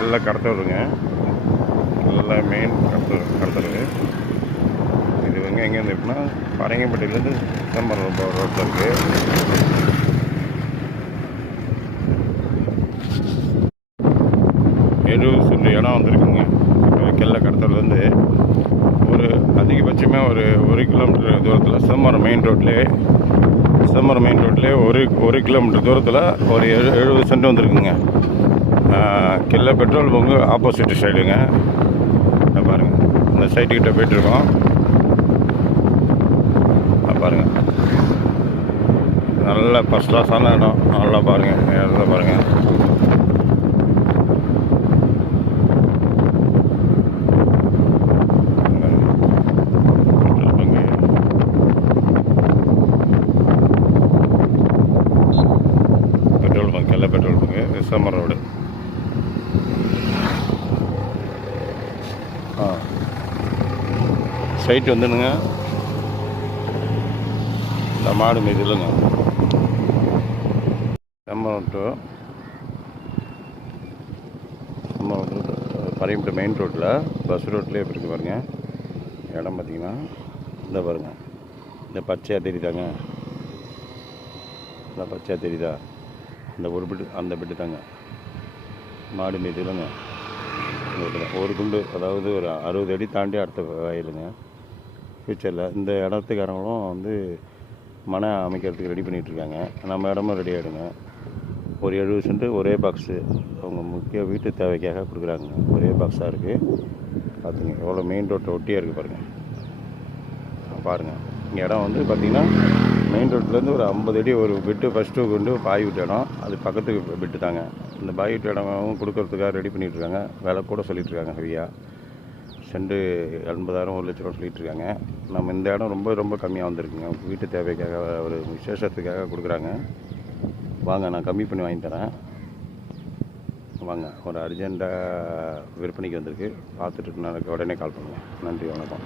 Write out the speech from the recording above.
எல்லாம் கடத்தலுங்க, எல்லாம் மெயின் கடத்தலுங்க. இது வந்து எங்கேருந்து இருக்குன்னா பரங்கிப்பட்டியிலேருந்து சிதம்பரம் ரோட்டில் இருக்குது. எழுபது இடம் வந்துருக்குங்க. கெல்ல கடத்தலேருந்து ஒரு அதிகபட்சமாக ஒரு கிலோமீட்டர் தூரத்தில் சிதம்பரம் மெயின் ரோட்லேயே ஒரு கிலோமீட்டர் தூரத்தில் ஒரு 70 சென்ட் வந்துருக்குங்க. கெல்ல பெட்ரோல் பங்கு ஆப்போசிட் சைடுங்க. பாருங்கள், இந்த சைட்டுக்கிட்ட போய்ட்டுருக்கோம். பாருங்கள், நல்ல ஃபஸ்ட் கிளாஸான இடம். நல்லா பாருங்கள், இடத்த பாருங்கள். பெட்ரோல் பங்க் கெல்ல பெட்ரோல் பங்கு சிதம்பரம் ரோடு. சைட்டு வந்துடுங்க. இந்த மாடு மீது இல்லைங்க, சிதம்பரம் டு பரங்கிப்பட்டு மெயின் ரோட்டில் பஸ் ரோட்லேயே இருக்குது பாருங்கள். இடம் பார்த்திங்கன்னா இந்த பாருங்கள், இந்த பச்சையாக தெரியுதாங்க, இந்த பச்சையாக தெரியுதா, இந்த ஒரு பிட்டு அந்த பிட்டு தாங்க மாடு மீது இல்லைங்க. ஒரு குண்டு, அதாவது ஒரு 60 அடி தாண்டி அடுத்த வயலுங்க. ஃப்யூச்சரில் இந்த இடத்துக்காரங்களும் வந்து மனை அமைக்கிறதுக்கு ரெடி பண்ணிகிட்ருக்காங்க. நம்ம இடமும் ரெடி ஆகிடுங்க. ஒரு 70 சென்ட் ஒரே பாக்ஸு அவங்க முக்கிய வீட்டு தேவைக்காக கொடுக்குறாங்க. ஒரே பாக்ஸாக இருக்குது. பார்த்துங்க எவ்வளோ மெயின் ரோட்டை ஒட்டியாக இருக்குது பாருங்கள். பாருங்கள், இங்கே இடம் வந்து பார்த்திங்கன்னா மெயின் ரோட்லேருந்து ஒரு 50 அடி ஒரு பிட்டு ஃபஸ்ட்டு கொண்டு பாய் விட்ட இடம். அது பக்கத்துக்கு பிட்டு தாங்க. இந்த பாய் விட்ட இடமும் கொடுக்கறதுக்காக ரெடி பண்ணிகிட்ருக்காங்க. விலை கூட சொல்லிகிட்ருக்காங்க. ஹெவியாக சென்ட் 80,000 1 லட்ச ரூபா சொல்லிகிட்ருக்காங்க. நம்ம இந்த இடம் ரொம்ப கம்மியாக வந்திருக்குங்க. வீட்டு தேவைக்காக ஒரு விசேஷத்துக்காக கொடுக்குறாங்க. வாங்க, நான் கம்மி பண்ணி வாங்கி தரேன். வாங்க, ஒரு அர்ஜெண்ட்டாக விற்பனைக்கு வந்திருக்கு. பார்த்துட்டு உடனே கால் பண்ணுங்கள். நன்றி, வணக்கம்.